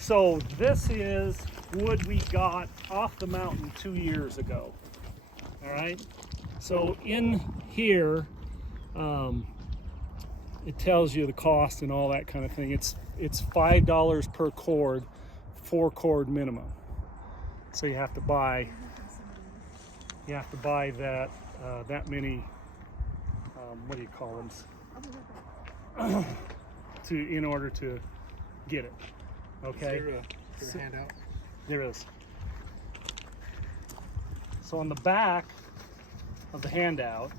So this is wood we got off the mountain 2 years ago. All right. So in here, it tells you the cost and all that kind of thing. It's $5 per cord, 4 cord minimum. So you have to buy that that many. What do you call them? In order to get it. Okay. Is there a handout? There is. So on the back of the handout,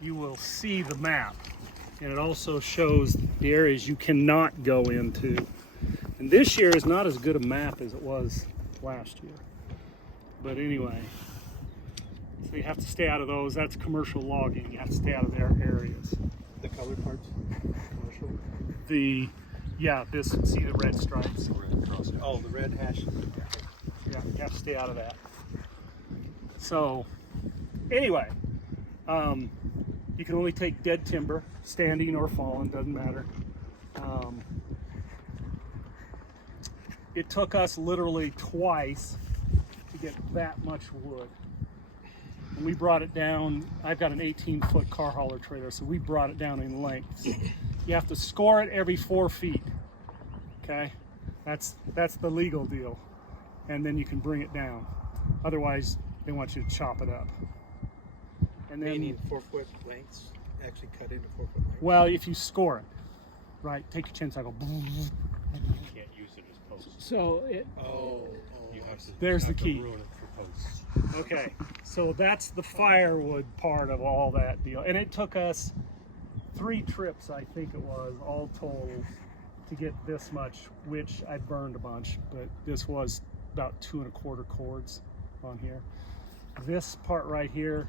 you will see the map, and it also shows the areas you cannot go into. And this year is not as good a map as it was last year. But anyway, so you have to stay out of those. That's commercial logging. You have to stay out of their areas. The colored parts? Commercial? See the red stripes. The red cross. Oh, the red hash. Yeah, you have to stay out of that. So, anyway, you can only take dead timber, standing or fallen, doesn't matter. It took us literally twice to get that much wood. And we brought it down. I've got an 18-foot car hauler trailer, so we brought it down in lengths. You have to score it every 4 feet. Okay, that's the legal deal, and then you can bring it down. Otherwise, they want you to chop it up. And then, meaning 4 foot lengths, actually cut into 4 foot lengths. Well, if you score it, right, take your chainsaw, go. You can't use it as posts. So it. You have to, There's you have the to key. ruin it for posts. Okay, so that's the firewood part of all that deal, and it took us 3 trips, I think it was, all told, to get this much, which I burned a bunch, but this was about 2 1/4 cords on here. This part right here,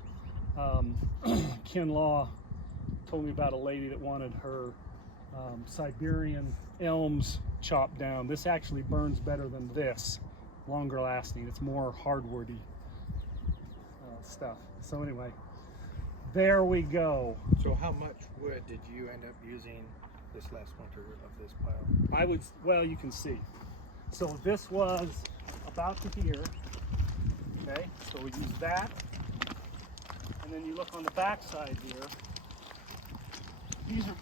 Ken Law told me about a lady that wanted her Siberian elms chopped down. This actually burns better than this, longer lasting. It's more hardwoody stuff. So anyway, there we go. So how much wood did you end up using this last winter of this pile? Well, you can see. So this was about to here. Okay, so we use that. And then you look on the back side here.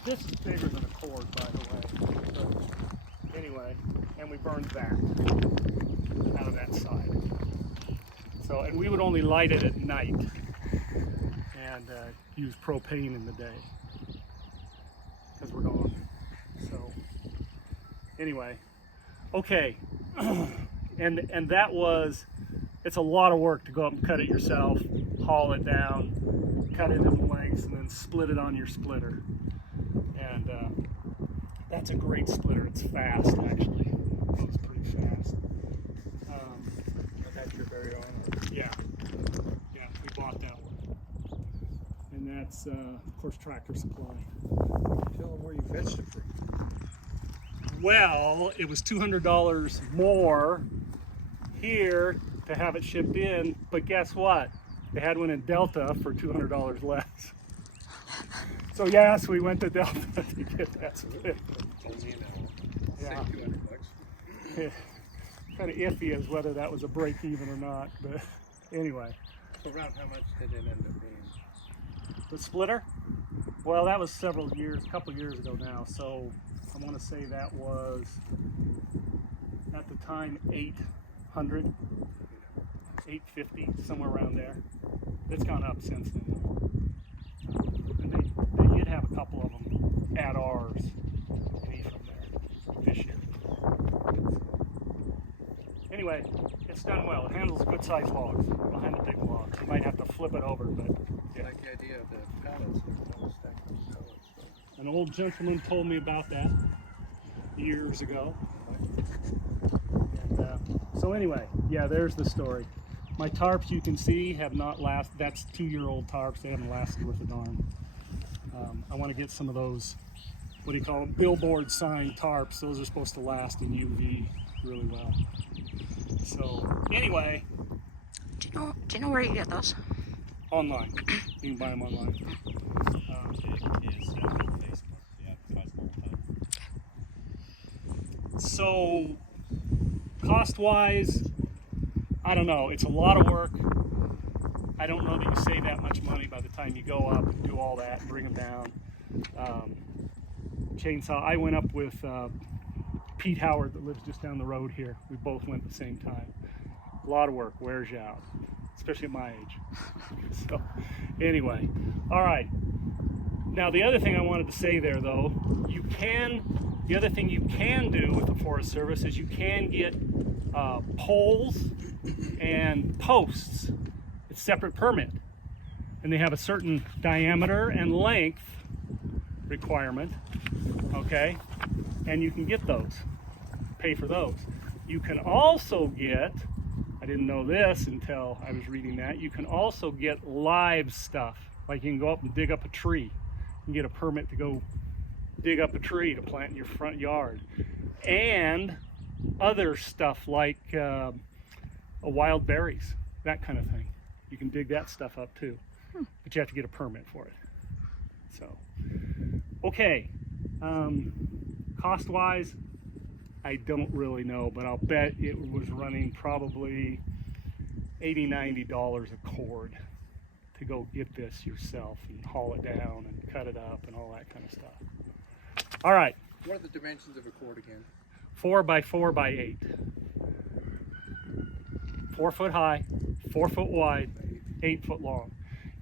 This is bigger than a cord, by the way. So anyway, and we burned that out of that side. So, and we would only light it at night and use propane in the day because we're gone. So anyway, okay, and that was, it's a lot of work to go up and cut it yourself, haul it down, cut it into lengths, and then split it on your splitter. And that's a great splitter. It's fast, actually. It goes pretty fast. That's your very own? Yeah, we bought that one. And that's, of course, Tractor Supply. Tell them where you fetched it from. Well, it was $200 more here to have it shipped in, but guess what? They had one in Delta for $200 less. So yes, we went to Delta to get that split. Only an hour. Yeah. Say $200. Kind of iffy as whether that was a break even or not, but anyway. So around how much did it end up being? The splitter? Well, that was a couple years ago now, so I want to say that was, at the time, $800, $850, somewhere around there. It's gone up since then. And they did have a couple of them at ours in Ephraim there this year. Anyway, it's done well. It handles good sized logs. It'll handle big logs. You might have to flip it over, but I like the idea of the pallets. Stack those pallets. an old gentleman told me about that years ago. And, so anyway, yeah, there's the story. My tarps, you can see, have not lasted. That's 2-year-old tarps. They haven't lasted worth a darn. I want to get some of those, what do you call them, billboard sign tarps. Those are supposed to last in UV really well. So anyway. Do you know where you get those? Online. You can buy them online. So cost-wise, I don't know. It's a lot of work. I don't know that you save that much money by the time you go up and do all that and bring them down. Chainsaw, I went up with Pete Howard that lives just down the road here. We both went at the same time. A lot of work, wears you out, especially at my age. So anyway, all right. Now the other thing I wanted to say there though, the other thing you can do with the Forest Service is you can get poles and posts. It's separate permit. And they have a certain diameter and length requirement, okay? And you can get those, pay for those. You can also get, I didn't know this until I was reading that, you can also get live stuff. Like you can go up and dig up a tree. You can get a permit to go dig up a tree to plant in your front yard. And other stuff like wild berries, that kind of thing. You can dig that stuff up too, but you have to get a permit for it. So, okay, cost-wise, I don't really know, but I'll bet it was running probably $80–90 a cord to go get this yourself and haul it down and cut it up and all that kind of stuff. All right. What are the dimensions of a cord again? 4 by 4 by 8. 4 foot high, 4 foot wide, 8 foot long.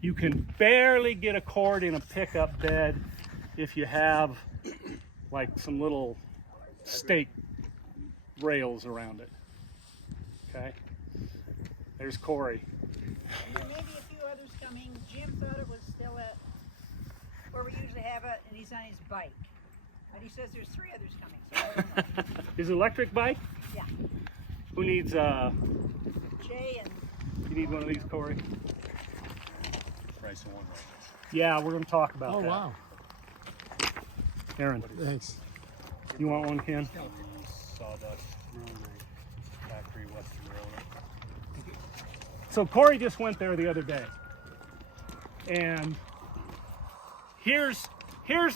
You can barely get a cord in a pickup bed if you have like some little stake rails around it. Okay, there's Corey. There may be a few others coming. Jim thought it was still at where we usually have it, and he's on his bike. But he says there's 3 others coming. So I don't know. Is it electric bike? Yeah. Who needs Jay and you need one of these, Corey? Price of one right Yeah, we're gonna talk about that. wow. Aaron, Thanks. you want one, Ken? now. Sawdust factory, Western Railroad. So Corey just went there the other day, and here's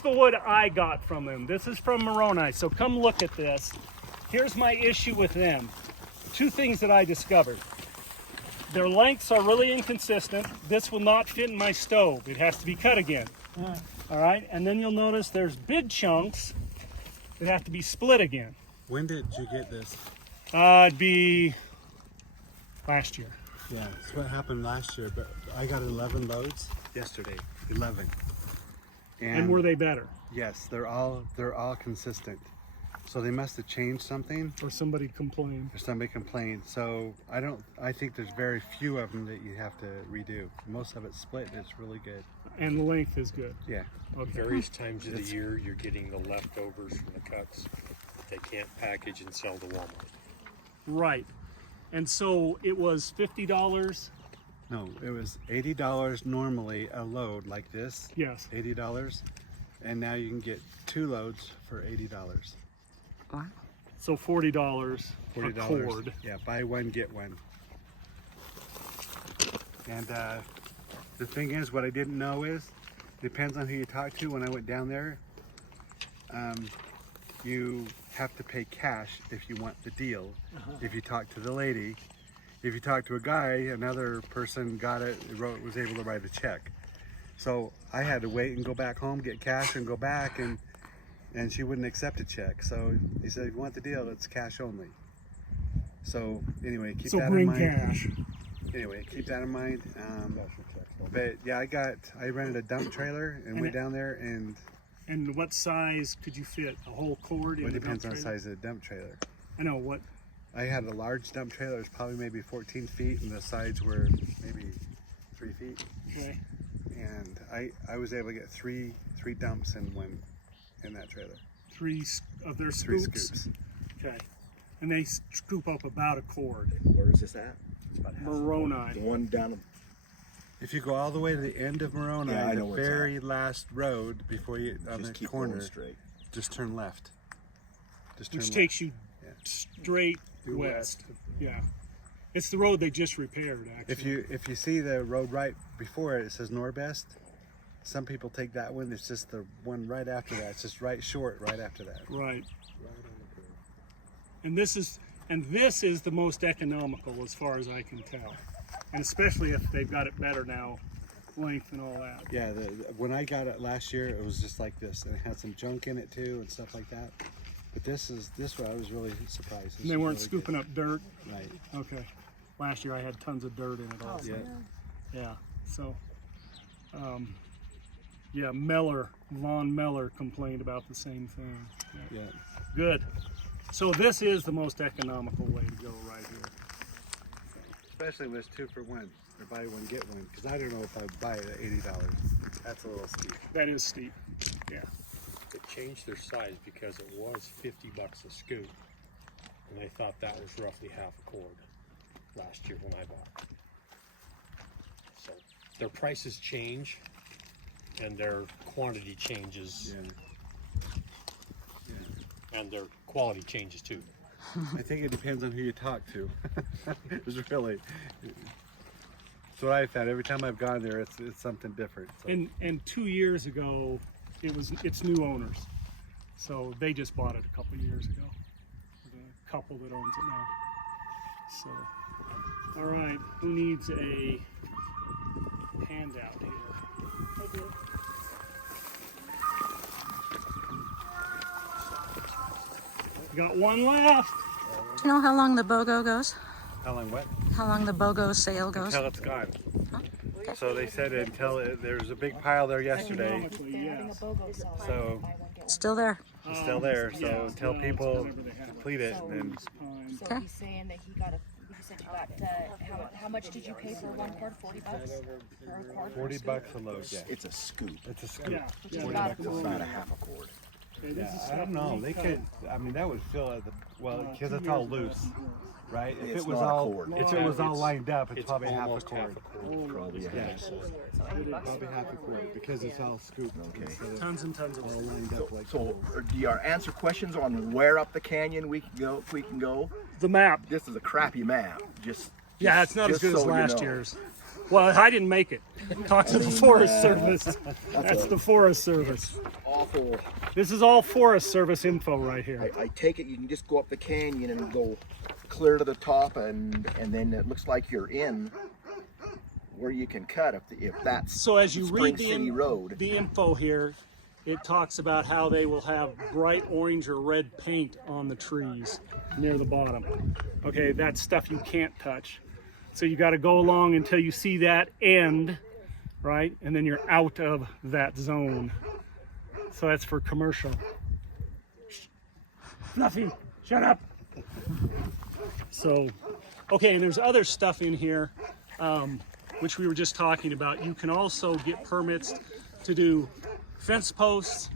the wood I got from them. This is from Moroni, so come look at this. Here's my issue with them. 2 things that I discovered. Their lengths are really inconsistent. This will not fit in my stove. It has to be cut again. All right, and then you'll notice there's big chunks that have to be split again. When did you get this? It'd be last year. Yeah, that's what happened last year, but I got 11 loads yesterday. 11. And were they better? Yes, they're all consistent. So they must have changed something, Or somebody complained? or somebody complained. So I think there's very few of them that you have to redo. Most of it's split and it's really good. And the length is good. Yeah. Okay. Various times of the year, you're getting the leftovers from the cuts that they can't package and sell to Walmart. Right. And so it was $50. No, it was $80 normally a load like this. Yes. $80. And now you can get 2 loads for $80. So $40 a $40. cord. Yeah, buy one, get one. And the thing is, what I didn't know is, depends on who you talk to. When I went down there, you have to pay cash if you want the deal. If you talk to the lady, if you talk to a guy, another person got it, was able to write a check. So I had to wait and go back home, get cash and go back, and she wouldn't accept a check. So he said, if you want the deal, it's cash only. So anyway, keep that in mind. So bring cash. Anyway, keep that in mind. But yeah, I rented a dump trailer and went down there, and And what size could you fit? A whole cord in it the depends on dump the trailer? size of the dump trailer. I know what. I had a large dump trailer. It was probably maybe 14 feet, and the sides were maybe 3 feet. Okay. And I was able to get three dumps in that trailer. 3 of their 3 scoops. scoops. Okay. And they scoop up about a cord. Where is this at? It's about half Moroni. the one down. If you go all the way to the end of Moroni, Yeah, I know the where it's very last road before you on Just the keep corner, going straight. just turn left. Just turn Which left. takes you Yeah. straight Due west. Yeah. It's the road they just repaired, actually. If you see the road right before it, it says Norbest. Some people take that one. It's just the one right after that. It's just right short right after that. Right. And this is the most economical as far as I can tell. And especially if they've got it better now, length and all that. Yeah, when I got it last year, it was just like this, and it had some junk in it too and stuff like that. But this one I was really surprised. And they weren't scooping up dirt. Right. Okay. Last year I had tons of dirt in it also. Yeah. So, yeah, Von Meller complained about the same thing. Yeah. Good. So this is the most economical way to go right here. Especially when it's 2 for 1, or buy one get one. Because I don't know if I'd buy it at $80. That's a little steep. That is steep. Yeah. They changed their size because it was $50 a scoop, and they thought that was roughly half a cord last year when I bought. So their prices change, and their quantity changes, and their quality changes too. I think it depends on who you talk to. It's really. That's what I found. Every time I've gone there, it's something different. So. And 2 years ago, it's new owners, so they just bought it a couple of years ago. The couple that owns it now. So, all right, who needs a handout here? I do. You got one left. Do you know how long the BOGO goes? How long what? How long the BOGO sale goes? Until it's gone. So they said there's a big pile there yesterday. Economically, yes. So It's still there. it's still there. So until people complete it, and then So Okay. he's saying that he got you said you got, how much did you pay for one cord? $40 for a cord? $40 a load. Yeah, It's a scoop. it's a scoop. Yeah. It's about a half a cord. I don't know. They could. I mean, that would fill at the because it's all loose, right? If It's it was not a all cord. if it was all lined up, it's It's probably half a almost cord. Probably a half. Probably half a cord because it's all scooped. Okay. instead of Tons and tons of all lined up like. So, do you answer questions on where up the canyon we can go? If we can go. the map. This is a crappy map. Yeah, it's not as just good as so you last know. year's. Well, I didn't make it. Talk to the Forest Service. That's the Forest Service. Awful. This is all Forest Service info right here. I take it you can just go up the canyon and go clear to the top, and then it looks like you're in where you can cut if that's So as you Spring read City Road. the info here, it talks about how they will have bright orange or red paint on the trees near the bottom. Okay, that's stuff you can't touch. So you got to go along until you see that end, right? And then you're out of that zone. So that's for commercial. Fluffy, shut up. So, okay, and there's other stuff in here, which we were just talking about. You can also get permits to do fence posts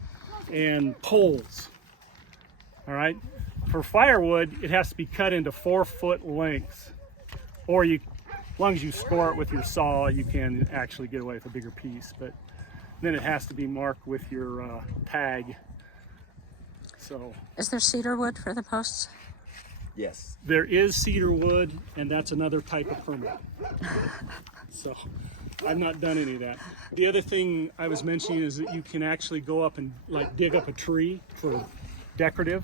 and poles. All right. For firewood, it has to be cut into 4-foot lengths, or as long as you score it with your saw, you can actually get away with a bigger piece. But then it has to be marked with your tag. So Is there cedar wood for the posts? Yes. there is cedar wood, and that's another type of permit. So I've not done any of that. The other thing I was mentioning is that you can actually go up and like dig up a tree for decorative,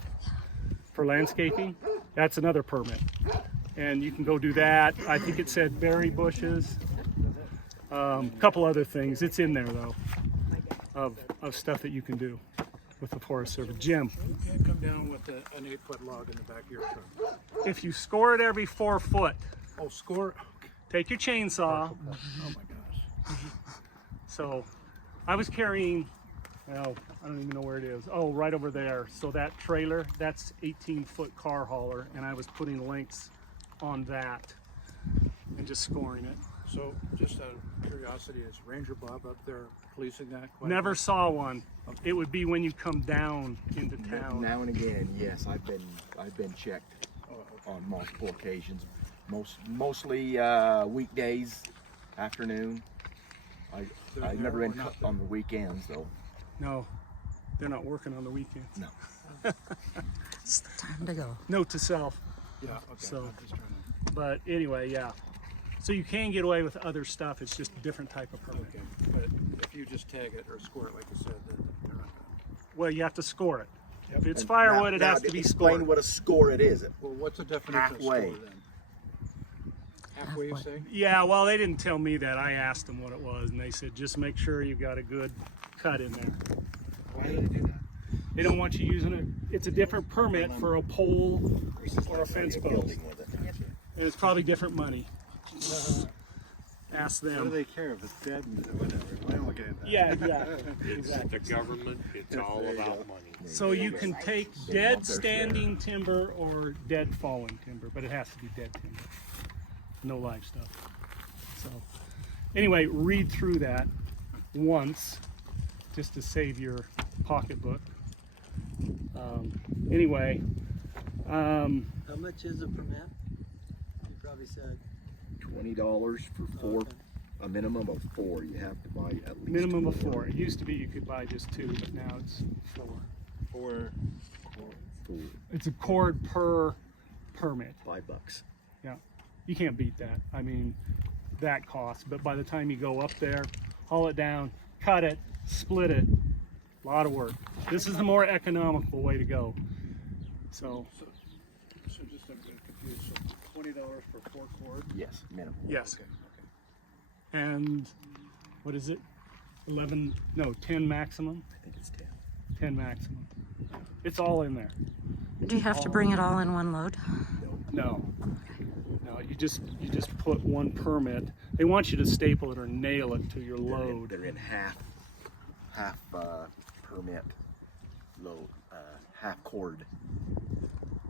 for landscaping. That's another permit. And you can go do that. I think it said berry bushes, a couple other things. It's in there though, of stuff that you can do with the Forest Service. Jim, You can't come down with an 8-foot log in the back of your truck. if you score it every 4 foot, Oh, score. take your chainsaw. Oh my gosh. So I was carrying, well, I don't even know where it is. Oh, right over there. So that trailer, that's 18-foot car hauler, and I was putting links on that and just scoring it. So, just out of curiosity, is Ranger Bob up there policing that? quite a Never bit? saw one. It would be when you come down into town. Now and again, yes, I've been checked on multiple occasions. Mostly weekdays, afternoon. I've never been cut on the weekends though. No, they're not working on the weekends. No. It's the time to go. Note to self. Yeah, okay. So- I'm just trying to. But anyway, yeah. So you can get away with other stuff. It's just a different type of permit. Okay, but if you just tag it or score it like you said, then they're not gonna. Well, you have to score it. If it's And firewood, it now has to be explain scored. what a score it is. Well, what's the definition Halfway. of score then? Halfway, you say? Yeah, well, they didn't tell me that. I asked them what it was, and they said just make sure you've got a good cut in there. Why do they do that? They don't want you using it. It's a different permit for a pole or a fence post. Building with it. And it's probably different money. Ask What do them. they care if it's dead and whatever? I don't get that. Yeah, exactly. It's the government, it's all There you about go. money. So you can take dead standing timber or dead fallen timber, but it has to be dead timber. No live stuff. So anyway, read through that once just to save your pocketbook. Anyway, How much is a permit? You probably said. $20 for four, a minimum of 4. You have to buy at least minimum of 4. It used to be you could buy just 2, but now it's 4. For It's a cord per permit. $5. Yeah, you can't beat that. I mean, that cost. But by the time you go up there, haul it down, cut it, split it, a lot of work. This is the more economical way to go. So, So just I'm confused. So $20 for 4 cords? Yes, minimum. yes. Okay. And what is it? 10 maximum? I think it's 10. 10 maximum. It's all in there. Do you have to bring it all in one load? No. No, you just put one permit. They want you to staple it or nail it to your load. They're in half permit load, half cord.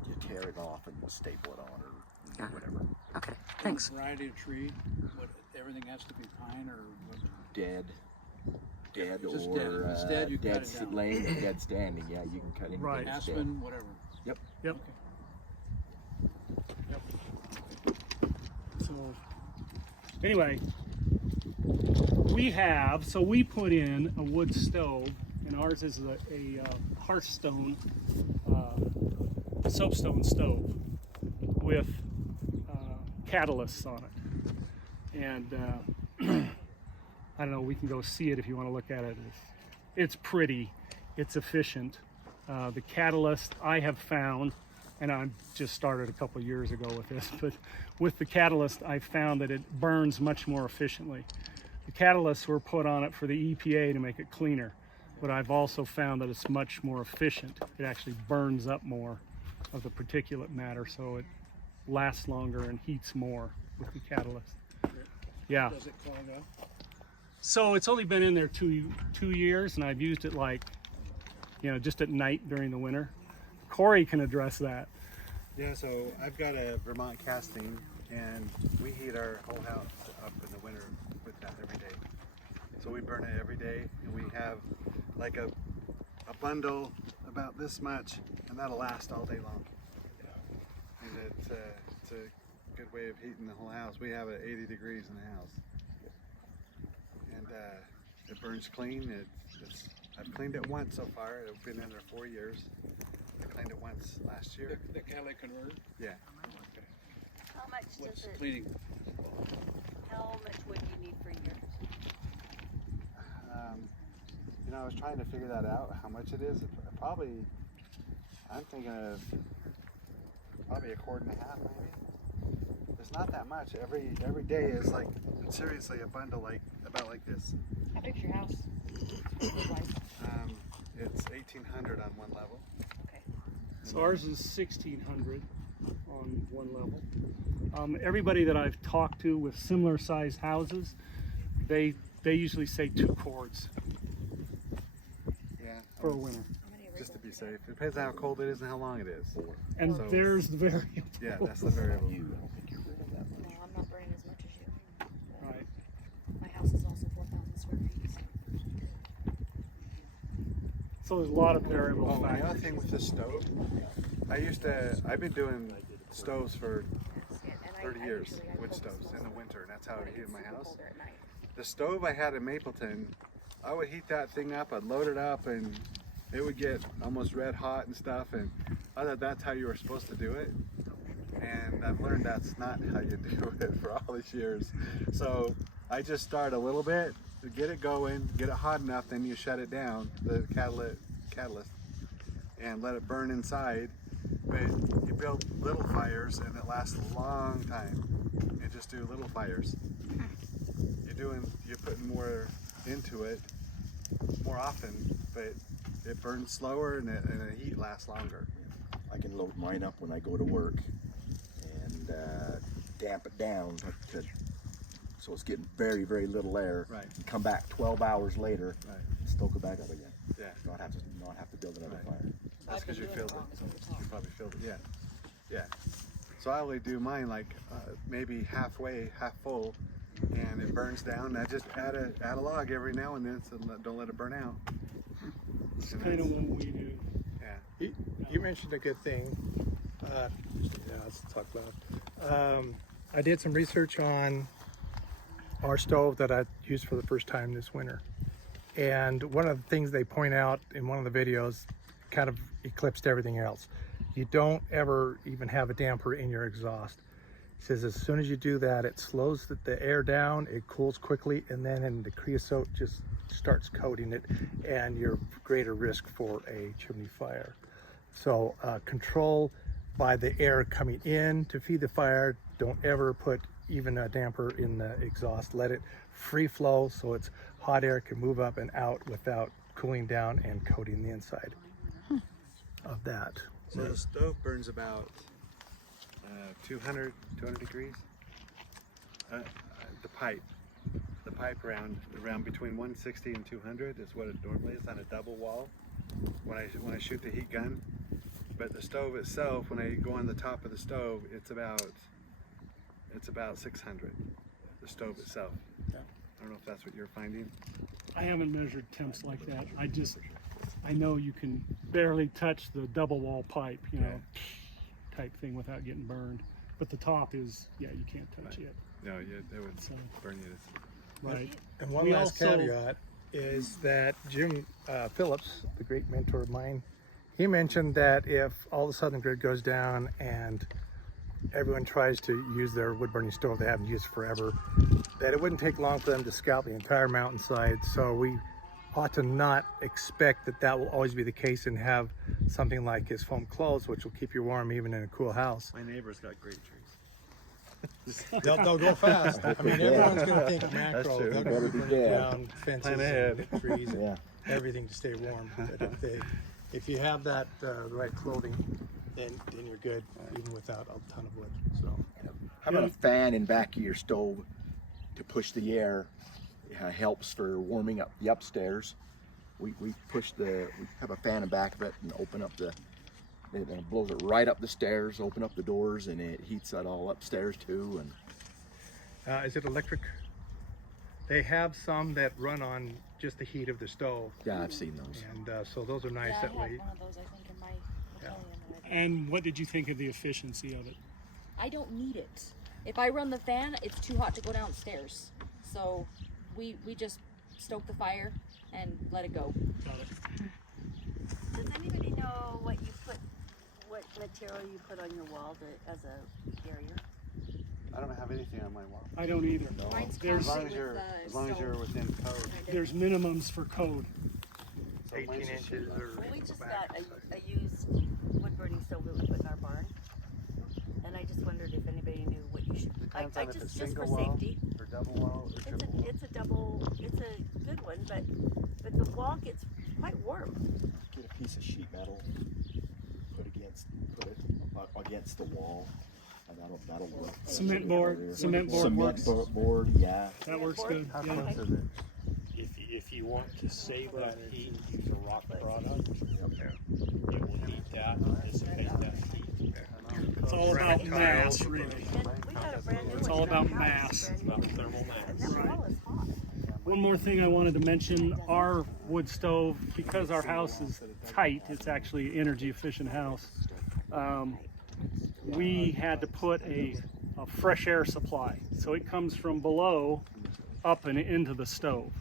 You tear it off and staple it on or whatever. Okay, thanks. Variety of tree, what, everything has to be pine or what? Dead Just or dead. If it's dead, you cut it down. laying or dead standing. Yeah, you can cut anything Right. that's dead. Aspen, whatever. Yep. Yep. Okay. So, anyway, we put in a wood stove, and ours is a Hearthstone soapstone stove with catalysts on it. And I don't know, we can go see it if you want to look at it. It's pretty, it's efficient. The catalyst I have found, and I just started a couple years ago with this, but with the catalyst I found that it burns much more efficiently. The catalysts were put on it for the EPA to make it cleaner, but I've also found that it's much more efficient. It actually burns up more of the particulate matter, so it lasts longer and heats more with the catalyst. Yeah. Does it clog up? So it's only been in there two years, and I've used it like, just at night during the winter. Corey can address that. Yeah, so I've got a Vermont casting, and we heat our whole house up in the winter with that every day. So we burn it every day, and we have like a bundle about this much, and that'll last all day long. And it's a good way of heating the whole house. We have it 80 degrees in the house. And it burns clean. I've cleaned it once so far. I've been in there 4 years. I cleaned it once last year. The catalytic converter? Yeah. How much What's does it, cleaning? how much wood do you need for yours? I was trying to figure that out, how much it is. I'm thinking of probably a cord and a half, maybe. It's not that much. Every day is like, seriously, a bundle about like this. How big's your house? It's 1,800 on one level. So ours is 1,600 on one level. Everybody that I've talked to with similar sized houses, they usually say 2 cords Yeah. for a winter. Just to be safe. It depends on how cold it is and how long it is. And So- there's the variable. Yeah, that's the variable. You, I don't think you're burning that much. No, I'm not burning as much as you. Right. My house is also 4,000 square feet. So there's a lot of variable Oh, and the other factors. thing with the stove, I've been doing stoves for 30 years, wood stoves in the winter, and that's how I heated my house. The stove I had in Mapleton, I would heat that thing up, I'd load it up, and it would get almost red hot and stuff, and I thought that's how you were supposed to do it. And I've learned that's not how you do it for all these years. So I just start a little bit, get it going, get it hot enough, then you shut it down, the catalyst, and let it burn inside. But you build little fires and it lasts a long time. And just do little fires. You're putting more into it more often, but it burns slower and the heat lasts longer. I can load mine up when I go to work and damp it down so it's getting very, very little air. Right. Come back 12 hours later, Right. stoke it back up again. Yeah. Not have to build another Right. fire. That's because you filled it. You probably filled it. Yeah. Yeah. So I only do mine like maybe halfway, half full, and it burns down. I just add a log every now and then, so don't let it burn out. It's kind of what we do. Yeah. You mentioned a good thing. Yeah, let's talk loud. I did some research on our stove that I used for the first time this winter. And one of the things they point out in one of the videos kind of eclipsed everything else. You don't ever even have a damper in your exhaust. It says as soon as you do that, it slows the air down, it cools quickly, and then the creosote just starts coating it, and you're greater risk for a chimney fire. So control by the air coming in to feed the fire. Don't ever put even a damper in the exhaust. Let it free flow so it's hot air can move up and out without cooling down and coating the inside of that. So the stove burns about 200 degrees. The pipe around between 160 and 200 is what it normally is on a double wall when I shoot the heat gun. But the stove itself, when I go on the top of the stove, it's about 600. The stove itself. Yeah. I don't know if that's what you're finding. I haven't measured temps like that. I know you can barely touch the double wall pipe, type thing without getting burned. But the top is, you can't touch it. No, that would burn you. Right. And one We last also- caveat is that Jim Phillips, the great mentor of mine, he mentioned that if all of a sudden the grid goes down and everyone tries to use their wood burning stove they haven't used forever, that it wouldn't take long for them to scalp the entire mountainside. So we ought to not expect that will always be the case and have something like his foam clothes, which will keep you warm even in a cool house. My neighbor's got great trees. They'll go fast. I mean, everyone's going to think macro. true. They're going Better to be burn dead. down fences Plan ahead. and trees and Yeah. everything to stay warm. But if you have that the right clothing, then you're good, even without a ton of wood. So Having a fan in back of your stove to push the air helps for warming up the upstairs. We have a fan in back of it and open up it blows it right up the stairs, open up the doors, and it heats that all upstairs too. And is it electric? They have some that run on just the heat of the stove, yeah, I've seen those. and so those are nice Yeah, I that have way. one of those, I think, in my battalion. that I- And what did you think of the efficiency of it? I don't need it. If I run the fan, it's too hot to go downstairs. So we just stoke the fire and let it go. Got it. Does anybody know what material you put on your wall as a barrier? I don't have anything on my wall. I don't either. Mine's There's- concrete As long as you're within code. There's minimums for code. So 18 mine's just inches shooting or Well, we just back. got a used wood burning stove that we put in our barn, and I just wondered if anybody knew what you should. Depends on if it's just single for wall safety. or double wall or triple wall. It's a good one, but the wall gets quite warm. Get a piece of sheet metal, put it against the wall, and that'll work. Cement board works. Board, yeah. That works good. How Yeah. close is it? If you want to save that heat, use a rock product. It will heat that and dissipate that heat. It's all about mass, really. And we got a brand new one. It's all in our about house, mass. brand new About one. thermal And mass. that wall is hot. One more thing I wanted to mention, our wood stove, because our house is tight, it's actually an energy efficient house. We had to put a fresh air supply. So it comes from below up and into the stove.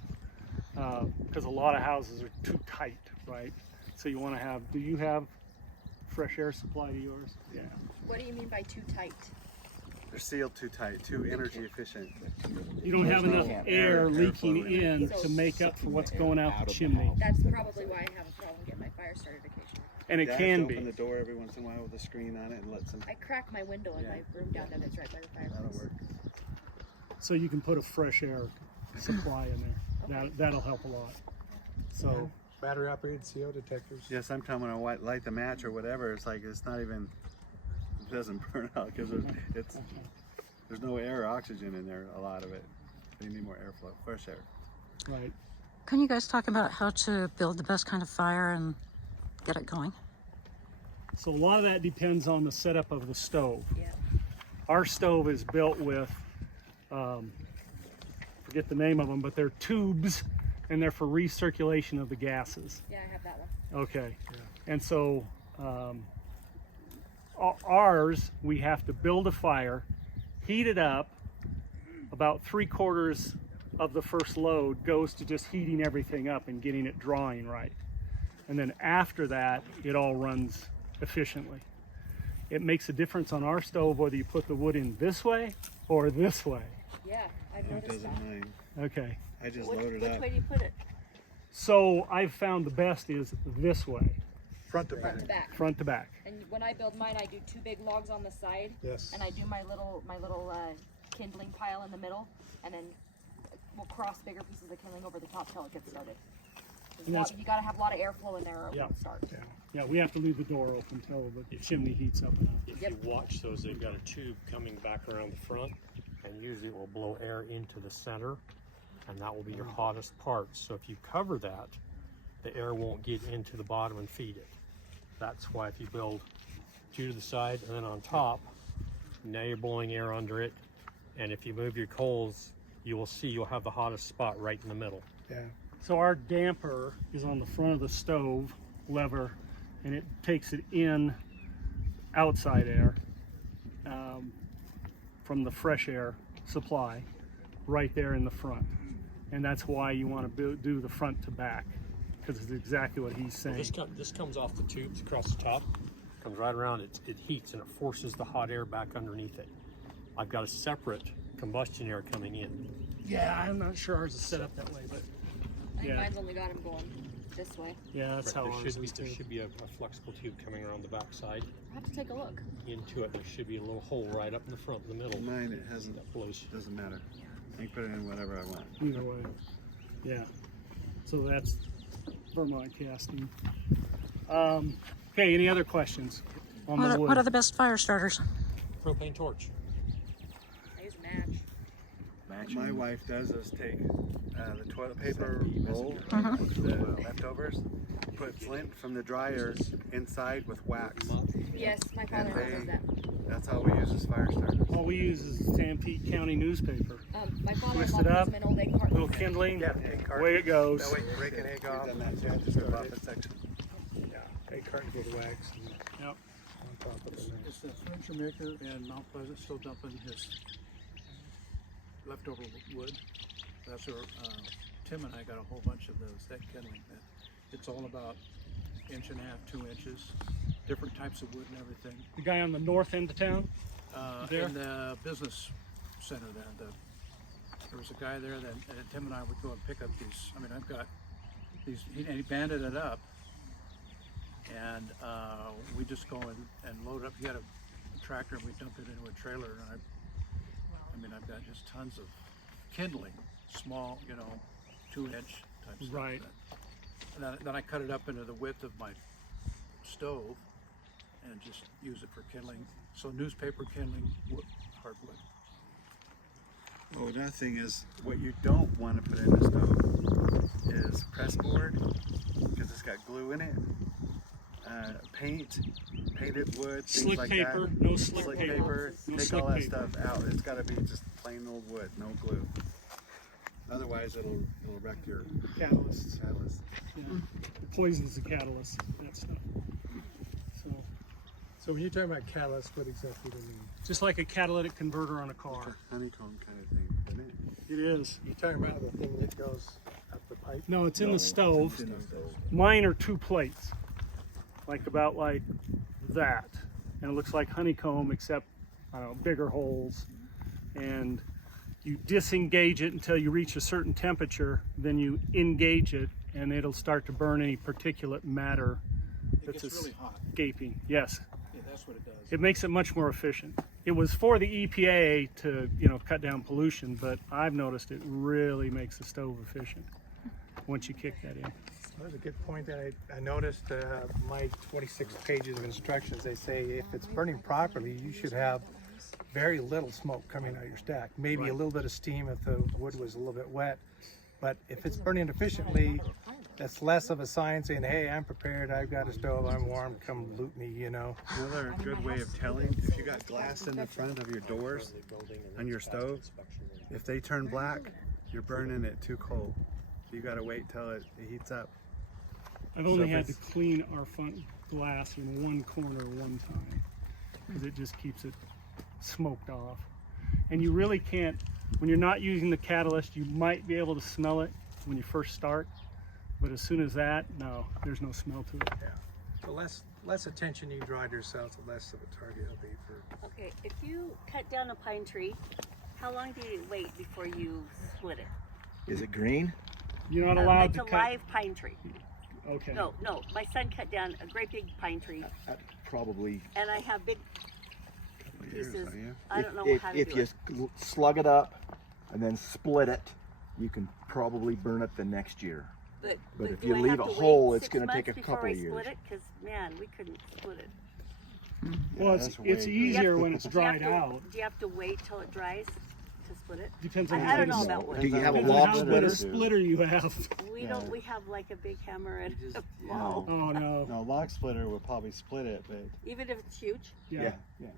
Because a lot of houses are too tight, right? So you want to have, do you have fresh air supply to yours? Yeah. What do you mean by too tight? They're sealed too tight, too energy efficient. You don't have enough air leaking in to make up for what's going out the chimney. That's probably why I have a problem getting my fire started occasionally. And it Dash can open be. the door every once in a while with a screen on it and let some. I crack my window in Yeah. my room down there that's right by the That'll fireplace. work. So you can put a fresh air supply in there. That'll help a lot. So battery operated CO detectors. Yeah, sometimes when I light the match or whatever, it's like it's not even. It doesn't burn out because there's no air or oxygen in there. A lot of it. So you need more airflow, fresh air. right. Can you guys talk about how to build the best kind of fire and get it going? So a lot of that depends on the setup of the stove. Yeah. Our stove is built with, forget the name of them, but they're tubes, and they're for recirculation of the gases. Yeah, I have that one. Okay. And so ours, we have to build a fire, heat it up. About 3/4 of the first load goes to just heating everything up and getting it drawing right. And then after that, it all runs efficiently. It makes a difference on our stove whether you put the wood in this way or this way. Yeah, I've It noticed doesn't that. mind. Okay. I just Which load it up. way do you put it? So I've found the best is this way, Front to Front back. to back. front to back. And when I build mine, I do 2 big logs on the side, Yes. and I do my little kindling pile in the middle, and then we'll cross bigger pieces of kindling over the top till it gets started. 'Cause And that's- you gotta have a lot of airflow in there or it Yeah. won't start. Yeah, we have to leave the door open until the chimney heats up enough. If Yep. you watch those, they've got a tube coming back around the front, and usually it will blow air into the center, and that will be your hottest part. So if you cover that, the air won't get into the bottom and feed it. That's why if you build 2 to the side and then on top, now you're blowing air under it, and if you move your coals, you will see you'll have the hottest spot right in the middle. Yeah. So our damper is on the front of the stove lever, and it takes it in outside air from the fresh air supply right there in the front. And that's why you want to do the front to back, because it's exactly what he's saying. This comes off the tubes across the top, comes right around, it heats and it forces the hot air back underneath it. I've got a separate combustion air coming in. Yeah, I'm not sure ours is set up that way, but I think Yeah. mine's only got them going this way. yeah, that's how There ours should be, is there too. should be a flexible tube coming around the back side I have to take a look. into it. There should be a little hole right up in the front, in the middle. Mine, it hasn't. That blows. Doesn't matter. I can put it in whatever I want. Either way. Yeah. So that's Vermont casting. Okay, any other questions on the wood? What are the best fire starters? Propane torch. I use match. My wife does is take the toilet paper roll, the leftovers, put flint from the dryer inside with wax. Yes, my father-in-law does that. That's all we use as fire starters. All we use is the Stampede County newspaper. My Twist father-in-law it up, puts them in old egg cartons. little kindling, Yeah, egg carton. away it goes. That way you break an egg We've off. done that too. Just rip off that section. Yeah, egg cartons with wax and Yep. on top of it. Is the furniture maker in Mount Pleasant still dumping his leftover wood? That's where Tim and I got a whole bunch of those, that kindling. It's all about 1.5 to 2 inches, different types of wood and everything. The guy on the north end of town? There? In the business center there, there was a guy there that Tim and I would go and pick up these. I mean, I've got these, and he banded it up, and we just go and load it up. He had a tractor, and we dumped it into a trailer. And I mean, I've got just tons of kindling, small, 2-inch type stuff. Right. And then I cut it up into the width of my stove, and just use it for kindling. So newspaper kindling, wood, hardwood. Oh, another thing is what you don't want to put in the stove is press board because it's got glue in it. Painted wood, things Slick like paper, that. no slick paper. paper. No Take slick all that paper. stuff out. It's got to be just plain old wood, no glue. Otherwise, it'll wreck your Catalysts. catalyst. Yeah. Poisons the catalyst, that stuff. So when you're talking about catalyst, what exactly do you mean? Just like a catalytic converter on a car. Honeycomb kind of thing, isn't it? It is. You're talking about the thing that goes up the pipe? No, it's in the stove. It's in the stove. Mine are 2 plates, about like that, and it looks like honeycomb except I don't know, bigger holes. And you disengage it until you reach a certain temperature, then you engage it, and it'll start to burn any particulate matter It that's gets really hot. escaping. Yes, Yeah, that's what it does. it makes it much more efficient. It was for the EPA to, you know, cut down pollution, but I've noticed it really makes the stove efficient once you kick that in. That's a good point that I noticed. My 26 pages of instructions, they say if it's burning properly, you should have very little smoke coming out of your stack. Maybe a little bit of steam if the wood was a little bit wet. But if it's burning efficiently, that's less of a sign saying, hey, I'm prepared, I've got a stove, I'm warm, come loot me, you know. Another good way of telling, if you got glass in the front of your doors on your stove, if they turn black, you're burning it too cold. You gotta wait till it heats up. I've only So if had to it's- clean our front glass in one corner one time because it just keeps it smoked off. And you really can't, when you're not using the catalyst, you might be able to smell it when you first start, but as soon as that, no, there's no smell to it. Yeah. The less attention you draw to yourself, the less of a target it'll be for. Okay, if you cut down a pine tree, how long do you wait before you split it? Is it green? You're not allowed It's to a cut. live pine tree. Okay. No, my son cut down a great big pine tree, Probably. and I have big pieces. Oh, yeah? I don't know how to If do you it. slug it up and then split it, you can probably burn it the next year. But if do you I leave have a to wait hole, it's 6 gonna take months a before couple I of years. split it? Because man, we couldn't split it. Well, that's it's way easier when it's Do you have dried to- out. Do you have to wait till it dries to split it? Depends on I how don't big know a- about wood. Do you have a depends on log how big splitter? a splitter you have. We Yeah. don't. We have like a big hammer and a yeah. maul. Oh no. No, log splitter will probably split it, but Even if it's huge, Yeah. yeah,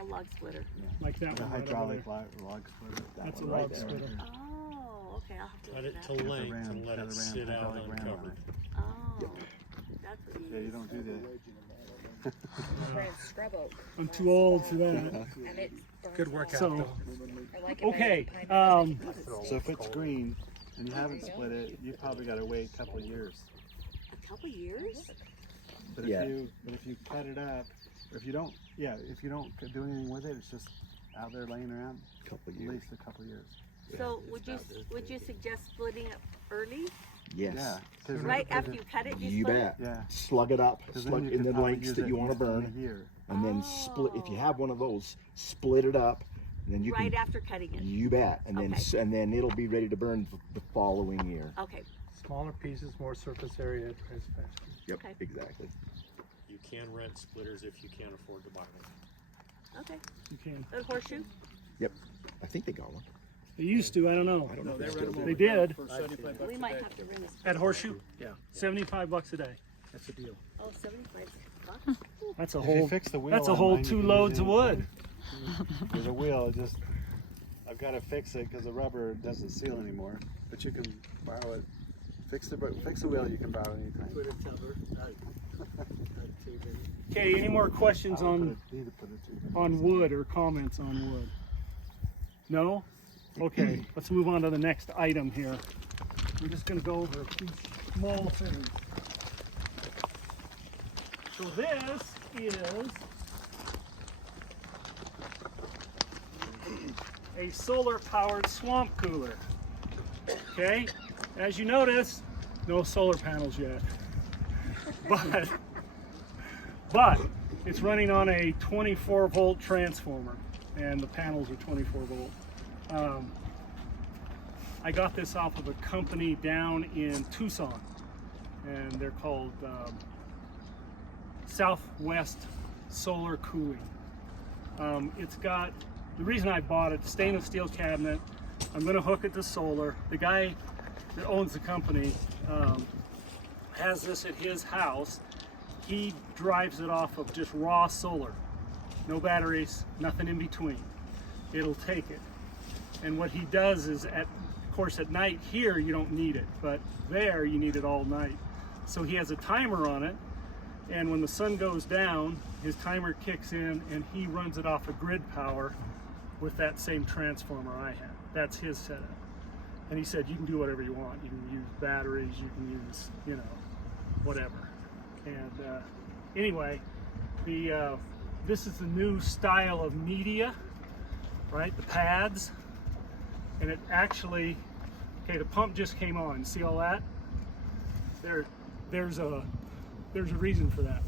a log splitter. Like that the one. Right over hydraulic there. log splitter. That's a one right log there. splitter. Oh, okay. I'll have to Let look it at to that. length ram, and let got it a sit out hydraulic ram on uncovered. it. Oh, that's what you Yeah, you use. don't do that. Brand scrub oak. I'm too old for that. And it burns Good workout So- though. I like it Okay. better than pine So if it's green and you haven't split it, you probably got to wait a couple of years. A couple years? But Yeah. if you cut it up, or if you don't do anything with it, it's just out there laying around. Couple At years. least a couple of years. So would you suggest splitting it early, Yes. Yeah. 'cause right it- after you cut it? You split bet. it? Yeah. Slug it up, 'cause slug you in could the probably lengths use that it you want to in a burn, year. and then split. If you have one of those, split it up, and then you Right can. after cutting it. You bet, and then Okay. and then it'll be ready to burn the following year. Okay. Smaller pieces, more surface area, dries faster. Yep, Okay. exactly. You can rent splitters if you can't afford to buy them. Okay. You can. A horseshoe? Yep, I think they got one. They used to. I don't know. I don't know if They they rent still them do. They over did. for 75 bucks We a might day. have to rent a At Horseshoe, Yeah, $75 a day. that's the deal. Oh, 75 bucks? That's a If you whole. fix the wheel That's a on whole mine, you 2 can use loads of any wood. kind. There's a wheel. It just I've got to fix it because the rubber doesn't seal anymore. But you can borrow it. Fix the wheel. You can borrow it anytime. Okay. Any more questions Need to put it to- on wood or comments on wood? No? Okay, let's move on to the next item here. We're just gonna go over a few small things. So this is a solar powered swamp cooler. Okay, as you notice, no solar panels yet. But it's running on a 24 volt transformer and the panels are 24 volt. I got this off of a company down in Tucson and they're called Southwest Solar Cooling. It's got, the reason I bought it, stainless steel cabinet. I'm going to hook it to solar. The guy that owns the company has this at his house. He drives it off of just raw solar. No batteries, nothing in between. It'll take it. And what he does is, of course at night here you don't need it, but there you need it all night. So he has a timer on it, and when the sun goes down, his timer kicks in and he runs it off of grid power with that same transformer I have. That's his setup. And he said you can do whatever you want. You can use batteries, you can use, you know, whatever. And anyway, this is the new style of media, right? The pads. And it actually, okay, the pump just came on. See all that? There's a there's a reason for that.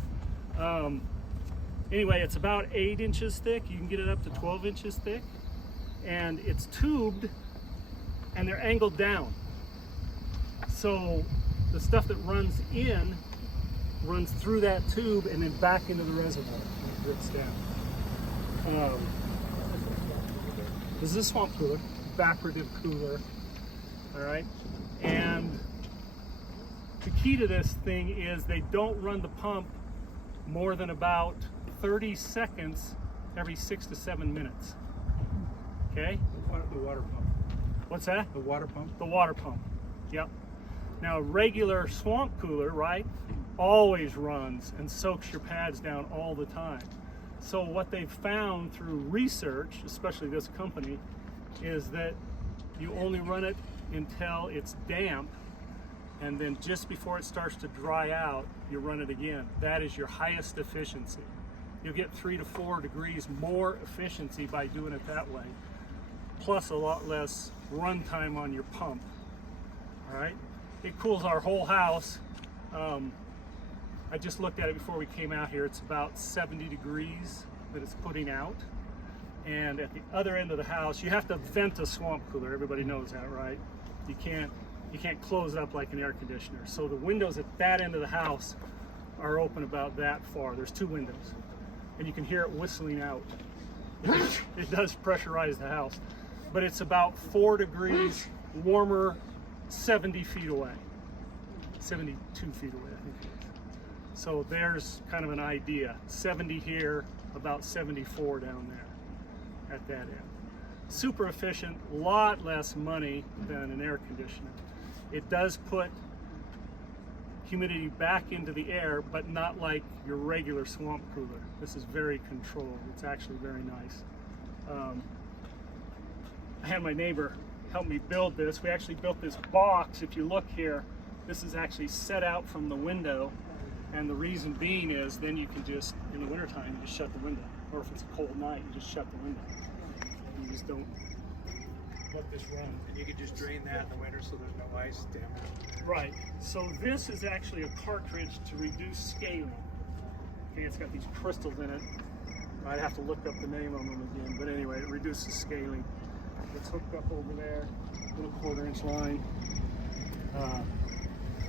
Anyway, it's about 8 inches thick. You can get it up to 12 inches thick, and it's tubed, and they're angled down. So the stuff that runs in runs through that tube and then back into the reservoir and it drips down. This is a swamp cooler, evaporative cooler, all right? And the key to this thing is they don't run the pump more than about 30 seconds every 6 to 7 minutes, okay? The water pump. What's that? The water pump? The water pump, yep. Now, a regular swamp cooler, right, always runs and soaks your pads down all the time. So what they've found through research, especially this company, is that you only run it until it's damp, and then just before it starts to dry out, you run it again. That is your highest efficiency. You'll get 3 to 4 degrees more efficiency by doing it that way, plus a lot less run time on your pump, all right? It cools our whole house. I just looked at it before we came out here. It's about 70 degrees that it's putting out. And at the other end of the house, you have to vent a swamp cooler. Everybody knows that, right? You can't close it up like an air conditioner. So the windows at that end of the house are open about that far. There's 2 windows, and you can hear it whistling out. It does pressurize the house, but it's about 4 degrees warmer 70 feet away, 72 feet away, I think it is. So there's kind of an idea. 70 here, about 74 down there at that end. Super efficient, lot less money than an air conditioner. It does put humidity back into the air, but not like your regular swamp cooler. This is very controlled. It's actually very nice. I had my neighbor help me build this. We actually built this box. If you look here, this is actually set out from the window, and the reason being is then you can just, in the wintertime, you just shut the window. Or if it's a cold night, you just shut the window. You just don't let this run. And you can just drain that in the winter so there's no ice damage. Right. So this is actually a cartridge to reduce scaling. Okay, it's got these crystals in it. I'd have to look up the name of them again, but anyway, it reduces scaling. It's hooked up over there, little 1/4-inch line.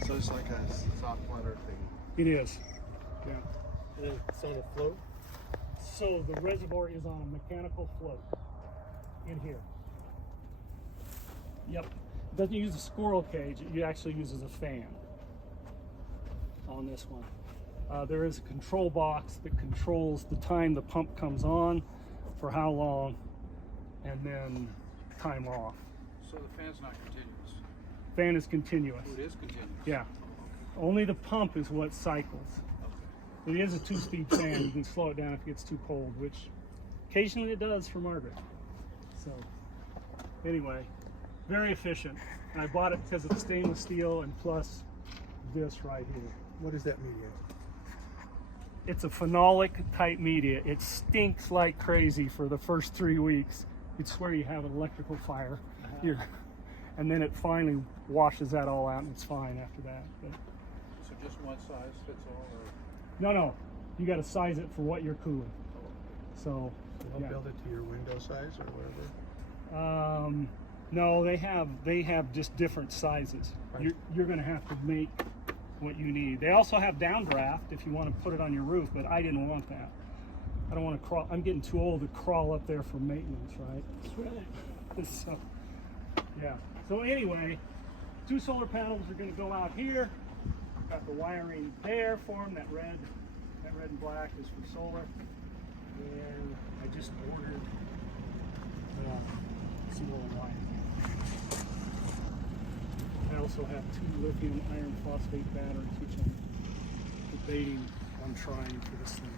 So it's like a soft water thing. It is, yeah. And it's on a float. So the reservoir is on a mechanical float in here. Yep. It doesn't use a squirrel cage, it actually uses a fan on this one. There is a control box that controls the time the pump comes on, for how long, and then time off. So the fan's not continuous? Fan is continuous. Oh, it is continuous? Yeah. Only the pump is what cycles. It is a 2-speed fan. You can slow it down if it gets too cold, which occasionally it does for Margaret. So anyway, very efficient. And I bought it because it's stainless steel and plus this right here. What is that media? It's a phenolic type media. It stinks like crazy for the first 3 weeks. You'd swear you have an electrical fire. And then it finally washes that all out and it's fine after that. But, So just one size fits all? Or? no, you got to size it for what you're cooling. So They'll build it to your window size or whatever? no, they have just different sizes. Right. You're going to have to make what you need. They also have downdraft if you want to put it on your roof, but I didn't want that. I don't want to crawl. I'm getting too old to crawl up there for maintenance, right? So, yeah. So anyway, 2 solar panels are going to go out here. Got the wiring there for them. That red and black is for solar. And I just ordered some more wire. I also have 2 lithium iron phosphate batteries, which I'm debating on trying for this thing.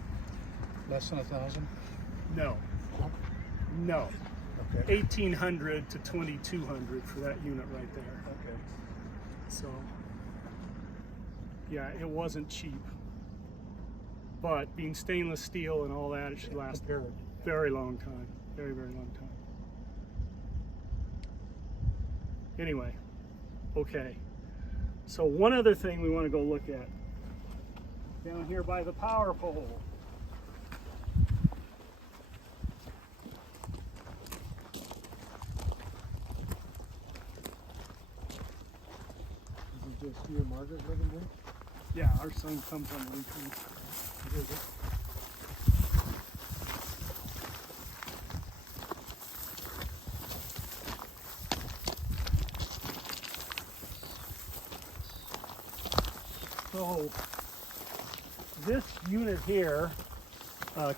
Less than 1,000? No. Okay. 1,800 to 2,200 for that unit right there. Okay. So, yeah, it wasn't cheap. But being stainless steel and all that, it should last a very long time. Very, very long time. Anyway, okay. So one other thing we want to go look at. down here by the power pole. Is it just you and Margaret living there? Yeah, our son comes on the weekends. So this unit here,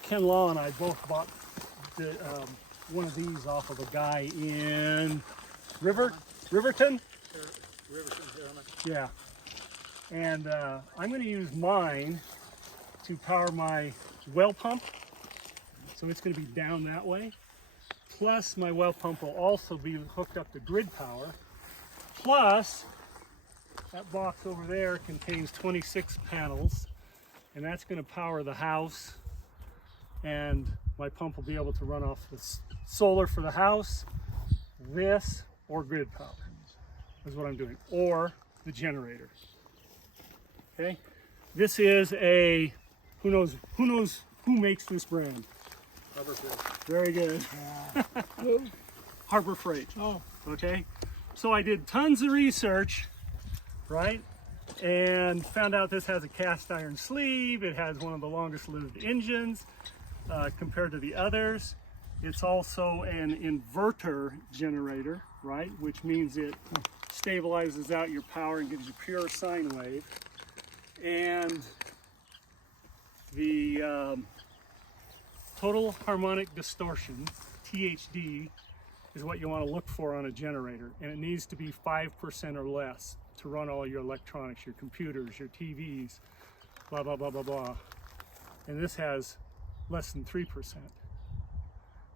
Ken Law and I both bought one of these off of a guy in Riverton? Riverton, Yeah. And I'm going to use mine to power my well pump. So it's going to be down that way. Plus my well pump will also be hooked up to grid power. Plus that box over there contains 26 panels, and that's going to power the house, and my pump will be able to run off the solar for the house, this, or grid power is what I'm doing, or the generator. Okay, this is a who makes this brand? Harbor Freight. Very good. Harbor Freight. Oh. Okay, so I did tons of research, right, and found out this has a cast iron sleeve. It has one of the longest lived engines compared to the others. It's also an inverter generator, right, which means it stabilizes out your power and gives you pure sine wave. And the total harmonic distortion, THD, is what you want to look for on a generator, and it needs to be 5% or less to run all your electronics, your computers, your TVs, blah, blah, blah, blah, blah. And this has less than 3%.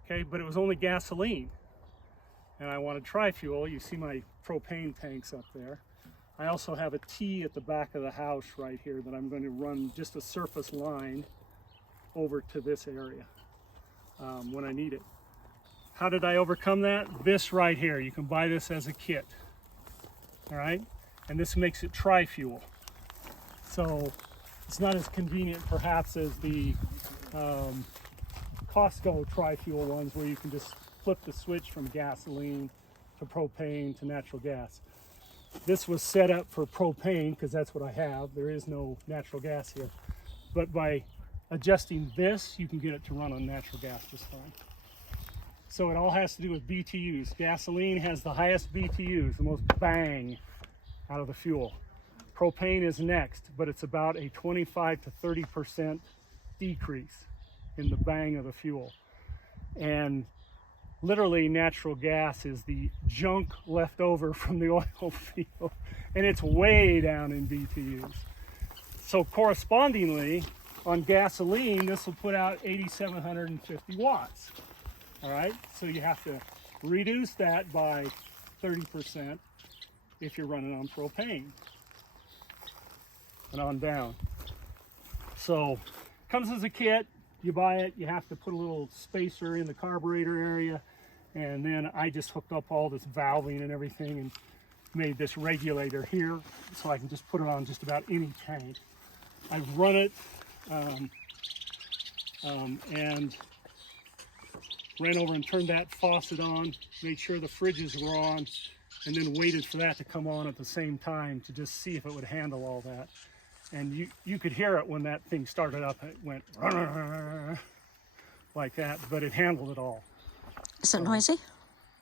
Okay, but it was only gasoline. And I wanted tri-fuel. You see my propane tanks up there. I also have a T at the back of the house right here that I'm going to run just a surface line over to this area when I need it. How did I overcome that? This right here. You can buy this as a kit. All right? And this makes it tri-fuel. So it's not as convenient perhaps as the Costco tri-fuel ones where you can just flip the switch from gasoline to propane to natural gas. This was set up for propane because that's what I have. There is no natural gas here. But by adjusting this, you can get it to run on natural gas just fine. So it all has to do with BTUs. Gasoline has the highest BTUs, the most bang out of the fuel. Propane is next, but it's about a 25 to 30% decrease in the bang of the fuel. And literally natural gas is the junk left over from the oil field, and it's way down in BTUs. So correspondingly, on gasoline, this will put out 8,750 watts. All right, so you have to reduce that by 30% if you're running on propane and on down. So comes as a kit. You buy it, you have to put a little spacer in the carburetor area, and then I just hooked up all this valving and everything and made this regulator here so I can just put it on just about any tank. I've run it and ran over and turned that faucet on, made sure the fridges were on, and then waited for that to come on at the same time to just see if it would handle all that. And you could hear it when that thing started up. It went like that, but it handled it all. Is it noisy?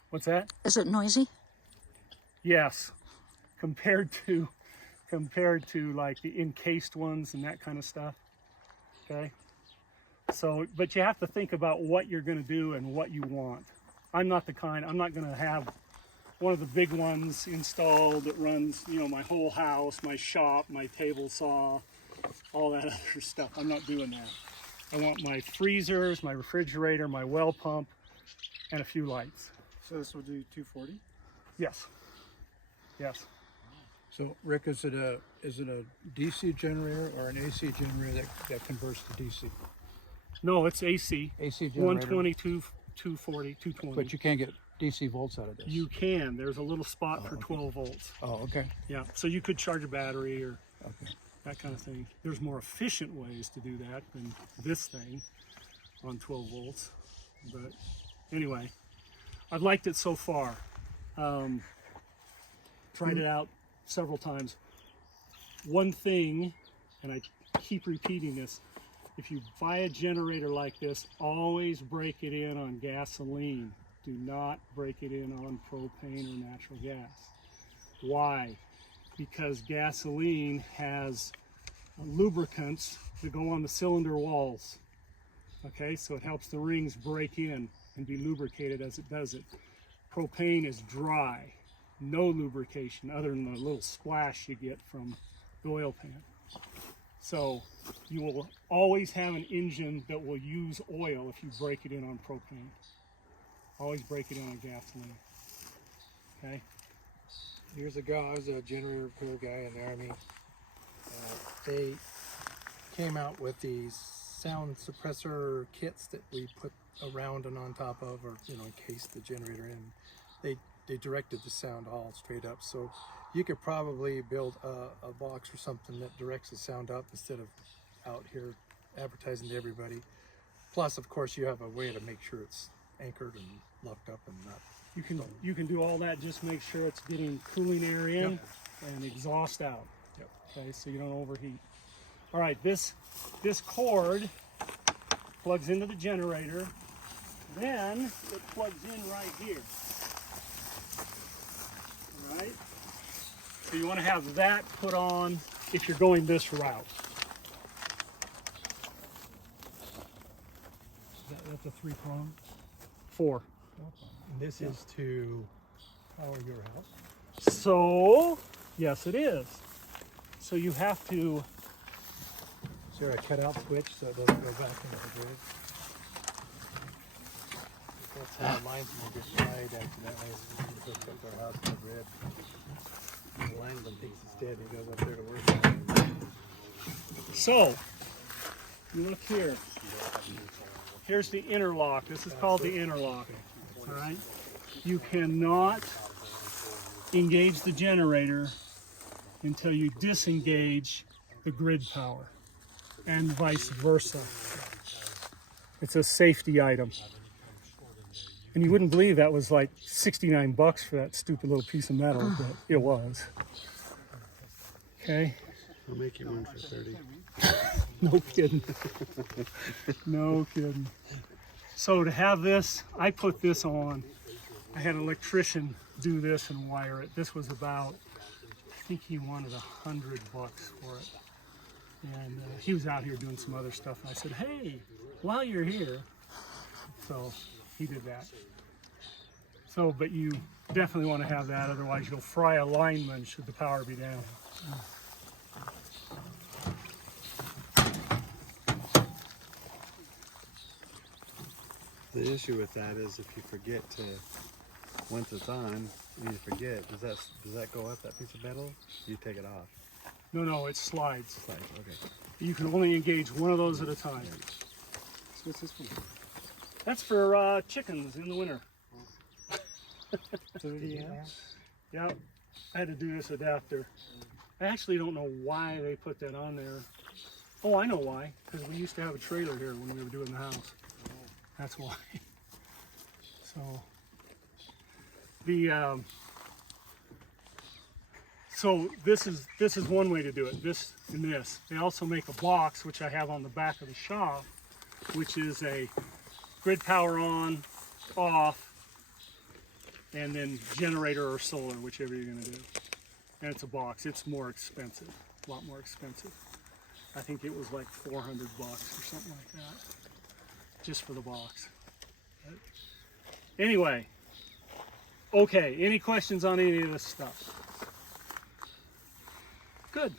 What's that? Is it noisy? Yes, compared to like the encased ones and that kind of stuff. Okay. So, but you have to think about what you're going to do and what you want. I'm not going to have one of the big ones installed that runs, you know, my whole house, my shop, my table saw, all that other stuff. I'm not doing that. I want my freezers, my refrigerator, my well pump, and a few lights. So this will do 240? Yes. Yes. So Rick, is it a DC generator or an AC generator that converts to DC? No, it's AC. AC generator. 120, 240, 220. But you can't get DC volts out of this. You can. There's a little spot for 12 volts. Oh, okay. Yeah. So you could charge a battery or. Okay. that kind of thing. There's more efficient ways to do that than this thing on 12 volts. But anyway, I've liked it so far. Tried it out several times. One thing, and I keep repeating this, if you buy a generator like this, always break it in on gasoline. Do not break it in on propane or natural gas. Why? Because gasoline has lubricants that go on the cylinder walls. Okay, so it helps the rings break in and be lubricated as it does it. Propane is dry, no lubrication other than the little splash you get from the oil pan. So you will always have an engine that will use oil if you break it in on propane. Always break it in on gasoline. Okay? Years ago, I was a generator repair guy in the Army. They came out with these sound suppressor kits that we put around and on top of, or encase the generator in. They directed the sound all straight up, so you could probably build a box or something that directs the sound up instead of out here advertising to everybody. Plus, of course, you have a way to make sure it's anchored and locked up and not. You can do all that. Just make sure it's getting cooling air in and exhaust out. Yep. Okay, so you don't overheat. All right, this cord plugs into the generator. Then it plugs in right here. All right. So you want to have that put on if you're going this route. That's a 3-prong. 4. And this is to power your house. So, yes, it is. So you have to. Is there a cutout switch so it doesn't go back into the grid? That's how mine's going to get fried accidentally. It hooked up our house to the grid. The linesman thinks it's dead. He goes up there to work. So, you look here. Here's the interlock. This is called the interlock. All right. You cannot engage the generator until you disengage the grid power, and vice versa. It's a safety item. And you wouldn't believe that was like $69 for that stupid little piece of metal, but it was. Okay. I'll make you one for 30. No kidding. No kidding. So to have this, I put this on. I had an electrician do this and wire it. This was about, I think he wanted $100 for it. And he was out here doing some other stuff. And I said, hey, while you're here. So he did that. So, but you definitely want to have that, otherwise you'll fry a lineman should the power be down. The issue with that is if you forget to, once it's on, and you forget, does that go up, that piece of metal? You take it off. No, it slides. Slides, okay. You can only engage one of those at a time. So what's this one? That's for chickens in the winter. 30 amps? Yeah, I had to do this adapter. I actually don't know why they put that on there. Oh, I know why. Because we used to have a trailer here when we were doing the house. That's why. So the so this is one way to do it. This and this. They also make a box which I have on the back of the shop, which is a grid power on, off, and then generator or solar, whichever you're going to do. And it's a box. It's more expensive, a lot more expensive. I think it was like $400 or something like that, just for the box. But anyway, okay, any questions on any of this stuff? Good.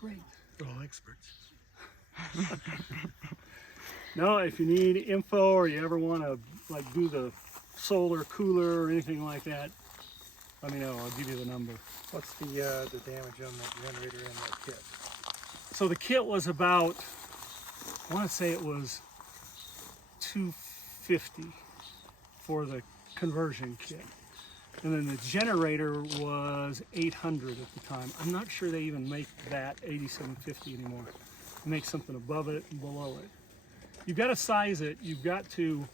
Great. We're all experts. No, if you need info or you ever want to like do the solar cooler or anything like that, let me know. I'll give you the number. What's the damage on that generator in that kit? So the kit was about, I want to say it was $250 for the conversion kit. And then the generator was 800 at the time. I'm not sure they even make that 8750 anymore. They make something above it and below it. You've got to size it. You've got to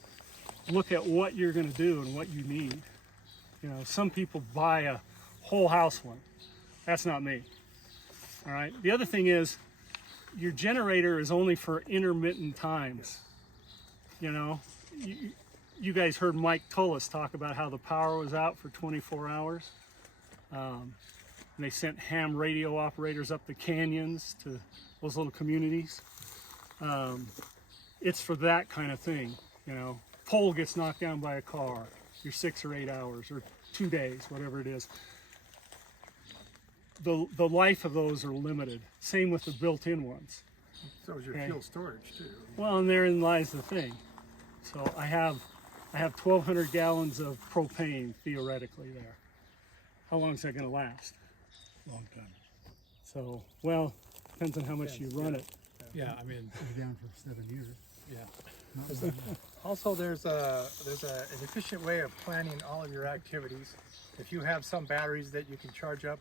look at what you're going to do and what you need. You know, some people buy a whole house one. That's not me. All right. The other thing is, your generator is only for intermittent times. You know, you guys heard Mike Tullis talk about how the power was out for 24 hours. And they sent ham radio operators up the canyons to those little communities. It's for that kind of thing. You know, pole gets knocked down by a car. You're 6 or 8 hours or 2 days, whatever it is. The life of those are limited. Same with the built-in ones. So is your Okay. fuel storage too. Well, and therein lies the thing. So I have 1,200 gallons of propane theoretically there. How long is that going to last? Long time. So, well, depends on how much you run it. Yeah, I mean, Down for 7 years. yeah. Also, there's an efficient way of planning all of your activities. If you have some batteries that you can charge up,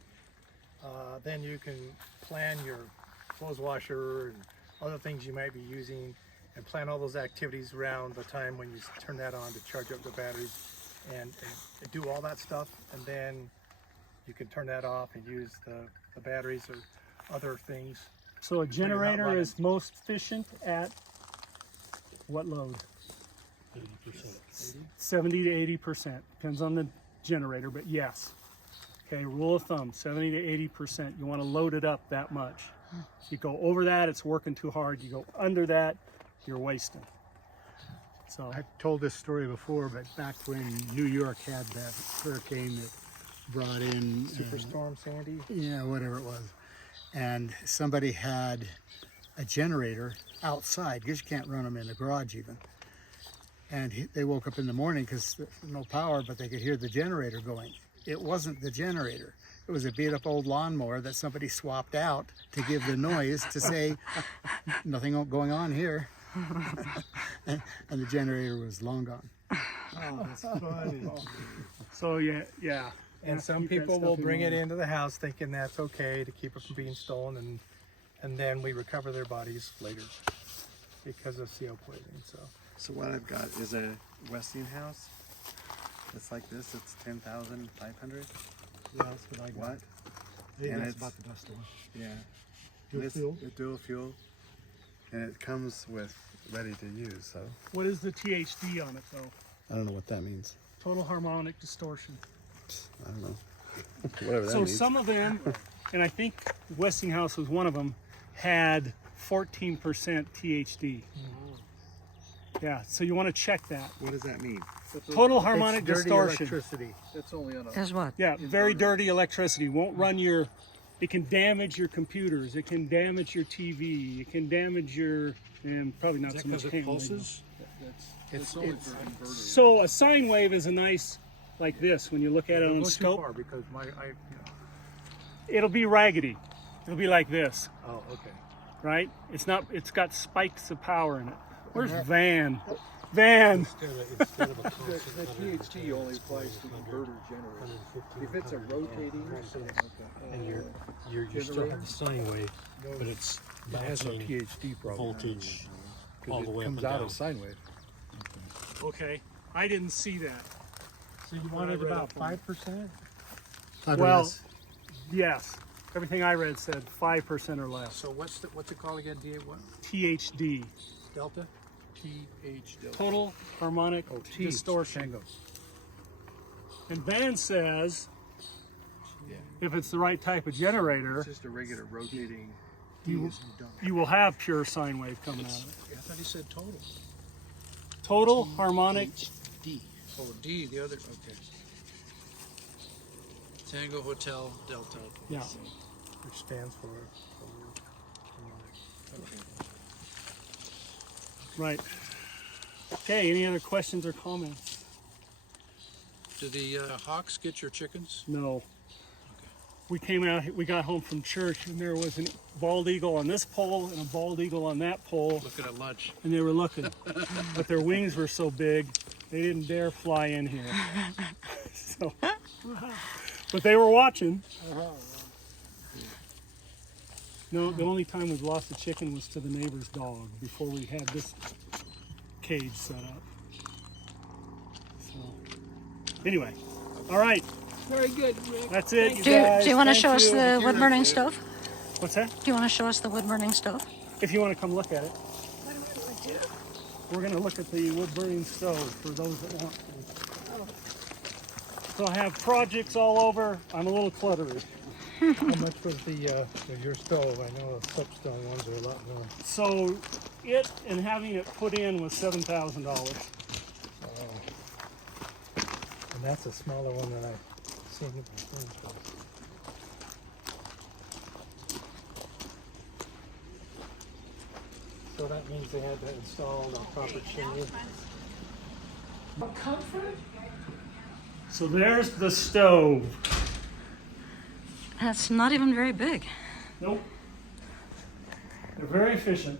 then you can plan your clothes washer and other things you might be using, and plan all those activities around the time when you turn that on to charge up the batteries, and do all that stuff, and then you can turn that off and use the batteries or other things. So a you're not generator running. is most efficient at what load? 80%. 70 to 80%. Depends on the generator, but yes. Okay, rule of thumb, 70 to 80%. You want to load it up that much. You go over that, it's working too hard. You go under that, you're wasting. So I've told this story before, but back when New York had that hurricane that brought in Superstorm Sandy. yeah, whatever it was, and somebody had a generator outside because you can't run them in the garage even. And they woke up in the morning because no power, but they could hear the generator going. It wasn't the generator. It was a beat up old lawnmower that somebody swapped out to give the noise to say nothing going on here. and the generator was long gone. Oh, that's funny. So yeah. And some Keep that people stuff will in bring it mind. into the house thinking that's okay to keep it from being stolen, and then we recover their bodies later because of CO poisoning. So what I've got is a Westinghouse. It's like this. It's 10,500 Yeah, that's what I got. watt. Yeah, And that's it's about the best one. Yeah. Dual This- fuel? it's dual fuel, and it comes with ready to use. So What is the THD on it though? I don't know what that means. Total harmonic distortion. I don't know. Whatever that So means. some of them, and I think Westinghouse was one of them, had 14% THD. Yeah, so you want to check that. What does that mean? Total harmonic It's dirty distortion. electricity. It's only on a. Is what? Yeah, very dirty electricity. Won't run your, it can damage your computers. It can damage your TV. It can damage your, and probably not Is so that much because it cable. pulses? It's only for inverted. So a sine wave is a nice, like this, when you look at it Don't on go too scope, far because it'll be raggedy. It'll be like this, oh, okay. right? It's not, it's got spikes of power in it. Where's Van? Van! The THT only applies to inverter generators. If it's a rotating, And you still have the sine wave, but it's bouncing PhD voltage all the way up and comes out down. of sine wave. Okay, I didn't see that. So you When I wanted read about up on it. 5%? Well, yes. Everything I read said 5% or less. So what's it called again? DA1? THD, Delta? TH delta. total harmonic Oh, T. distortion. Tango. And Van says, Yeah. if it's the right type of generator, It's just a regular rotating. you will have pure sine wave coming out of it. I thought he said total. Total harmonic, D. Oh, D, the other, okay. Tango Hotel Delta. yeah. Which stands for Right. Okay, any other questions or comments? Do the hawks get your chickens? No. We came out, we got home from church and there was a bald eagle on this pole and a bald eagle on that pole, Looking at lunch. and they were looking. But their wings were so big, they didn't dare fly in here. So But they were watching. No, the only time we've lost a chicken was to the neighbor's dog before we had this cage set up. So, anyway, all right. Very good, Rick. That's it, you Do guys. you want to Thank show us you. the wood burning stove? What's that? Do you want to show us the wood burning stove? If you want to come look at it. We're going to look at the wood burning stove for those that want to. So I have projects all over. I'm a little cluttered. How much was your stove? I know the soapstone ones are a lot more. So it and having it put in was $7,000. And that's a smaller one than I've seen before. So that means they had to install a proper chimney. So there's the stove. That's not even very big. Nope. They're very efficient.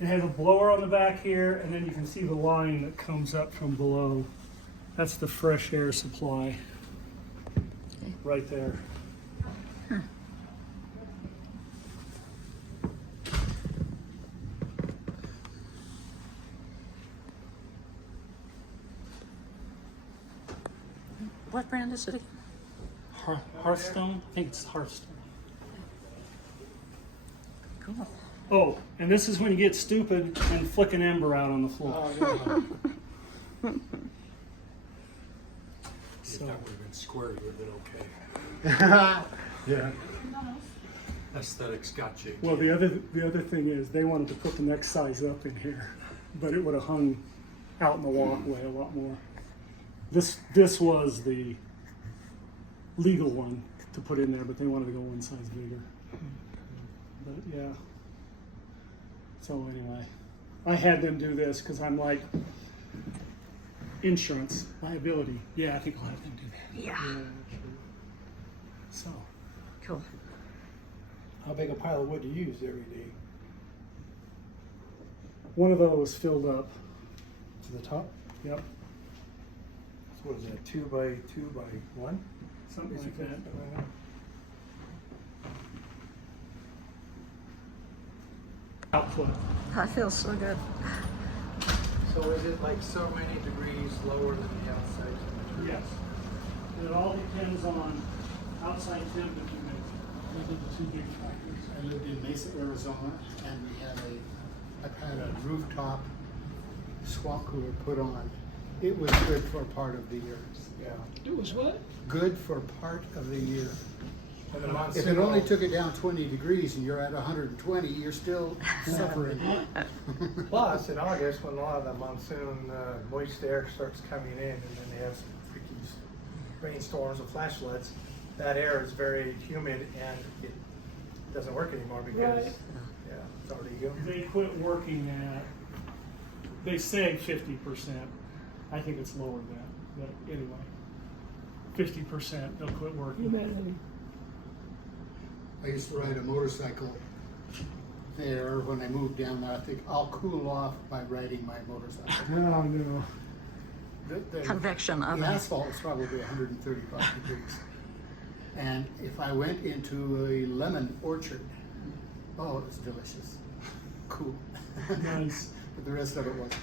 It has a blower on the back here, and then you can see the line that comes up from below. That's the fresh air supply. Right there. What brand is it again? Hearthstone? I think it's Hearthstone. Cool. Oh, and this is when you get stupid and flick an ember out on the floor. If that would have been square, you would have been okay. Yeah. Aesthetics got you. Well, the other thing is they wanted to put the next size up in here, but it would have hung out in the walkway a lot more. This was the legal one to put in there, but they wanted to go one size bigger. But yeah. So anyway, I had them do this because I'm like, insurance, liability. Yeah, I think I'll have them do that. Yeah. So. Cool. How big a pile of wood do you use every day? One of those filled up. To the top? Yep. So what is that, 2 by 2 by 1? Something like that. Output. That feels so good. So is it like so many degrees lower than the outside temperature? Yes. It all depends on outside temperature. Those are the two big factors. I lived in Mesa, Arizona, and I've had a rooftop swamp cooler put on. It was good for part of the year. Yeah. It was what? Good for part of the year. And the If monsoon it only took it down 20 degrees and you're at 120, you're still suffering. Plus, in August, when a lot of the monsoon moist air starts coming in, and then they have some freaky rainstorms and flash floods, that air is very humid and it doesn't work anymore because yeah, it's already going. They quit working at, they say 50%. I think it's lower than that. But anyway, 50% they'll quit working. I used to ride a motorcycle there. When I moved down there, I think I'll cool off by riding my motorcycle. Oh no. The Convection oven. The asphalt was probably 135 degrees. And if I went into a lemon orchard, oh, it was delicious. Cool. Nice. But the rest of it wasn't.